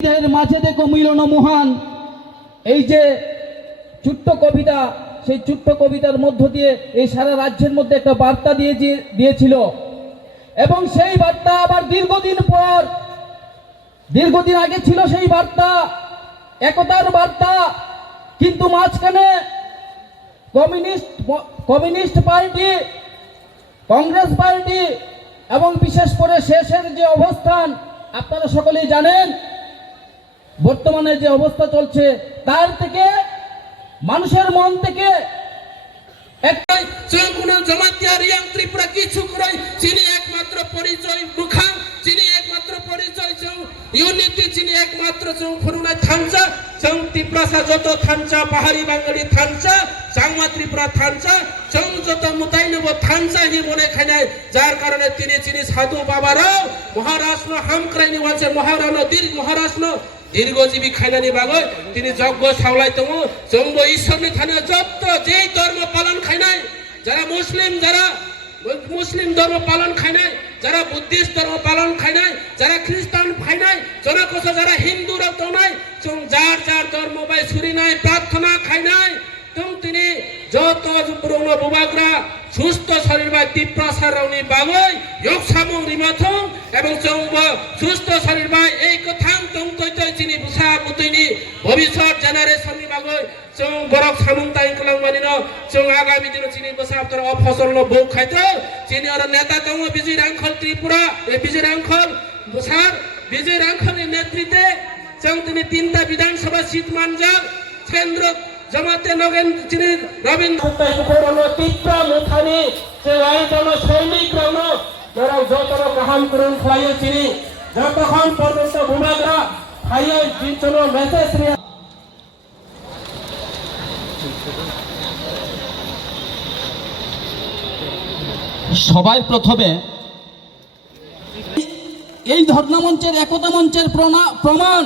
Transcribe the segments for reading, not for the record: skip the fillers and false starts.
মাঝে দেখো মিলন মহান, এই যে ছোট্ট কবিতা, সেই ছোট্ট কবিতার মধ্য দিয়ে এই সারা রাজ্যের মধ্যে একটা বার্তা দিয়েছিল এবং সেই বার্তা আবার দীর্ঘদিন আগে ছিল সেই বার্তা, একতার বার্তা, কিন্তু মাঝখানে কমিউনিস্ট পার্টি, কংগ্রেস পার্টি এবং বিশেষ করে শেষের যে অবস্থান আপনারা সকলেই জানেন, বর্তমানে যে অবস্থা চলছে তার থেকে মানুষের মন থেকে একটাই কোন জমাতিয়া রিয়াং ত্রিপুরা কিছু করে চিনি একমাত্র পরিচয় মুখাং, চিনি একমাত্র পরিচয় ইউনিটি, চিনি একমাত্র ফুরুনা থানচা ত্রিপুরা যত থানচা পাহাড়ি বাঙালি থানচা চাংমা ত্রিপুরা থানচা যত মুতাই নেব থানচা হি মনে খায়, যার কারণে তিনি চিনি সাধু বাবারাও মহারাষ্ট্র হামক্রাইনি বলছে মহারাষ্ট্র দীর্ঘজীবী খাইনানি বাগৈ তিনি যজ্ঞ সাওলাই তমু জম্ব ঈশ্বরনি থানে যত যেই ধর্ম পালন খাইনাই, যারা মুসলিম ধর্ম পালন খাইনাই, যারা বুদ্ধিস্ট ধর্ম পালন খাইনাই, যারা খ্রিস্টান খাইনাই, যারা হিন্দু নাই যার ধর্ম বাই সুরি নাই প্রার্থনা খাইনাই, তিনি যত পুরনো বুবাগরা সুস্থ শরীর বা তীব্রাসার রাউনি বাগৈ যোগ সামং রিমাথং এবং চৌব সুস্থ শরীর বা এই কথাং তংতৈ চিনি বুসা বুতৈনি ভবিষ্যৎ জেনারেশননি বাগৈ চৌ বরক সামং তাই কলাং মানিন চৌ আগামী দিন চিনি বসা আপনার অফসল বউ খাইতো চিনি আর নেতা দং বিজয় রাংখল ত্রিপুরা বিজয় রাংখল বসার বিজয় রাংখলের নেতৃত্বে চৌ তিনি তিনটা বিধানসভা সিট মানজাক কেন্দ্র জমাতে নগেন চিনি রবীন্দ্র পুরনো তীব্র মুখানি যে আইজন সৈনিক রণ যারা যত কাহাম করুন খাইয়ে চিনি যতক্ষণ পর্যন্ত ভূমাগরা খাইয়ে জিনচন মেসেজ সবাই প্রথমে এই ধর্ণা মঞ্চের একতা মঞ্চের প্রমাণ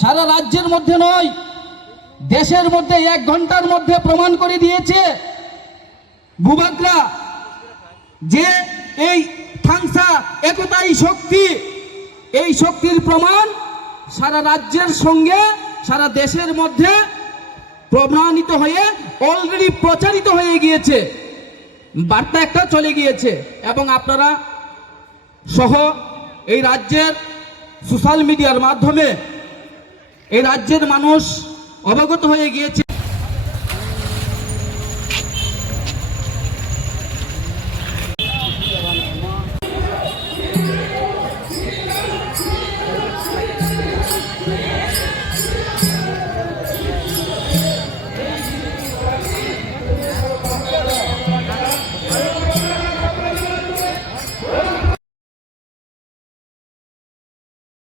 সারা রাজ্যের মধ্যে নয়, দেশের মধ্যে 1 ঘন্টার মধ্যে প্রমাণ করে দিয়েছে বুবাগরা যে এই থাংসা একতাই শক্তি, এই শক্তির প্রমাণ সারা রাজ্যের সঙ্গে সারা দেশের মধ্যে প্রমাণিত হয়ে অলরেডি প্রচারিত হয়ে গিয়েছে, বার্তা একটা চলে গিয়েছে এবং আপনারা সহ এই রাজ্যের সোশ্যাল মিডিয়ার মাধ্যমে এই রাজ্যের মানুষ অবগত হয়ে গিয়েছে।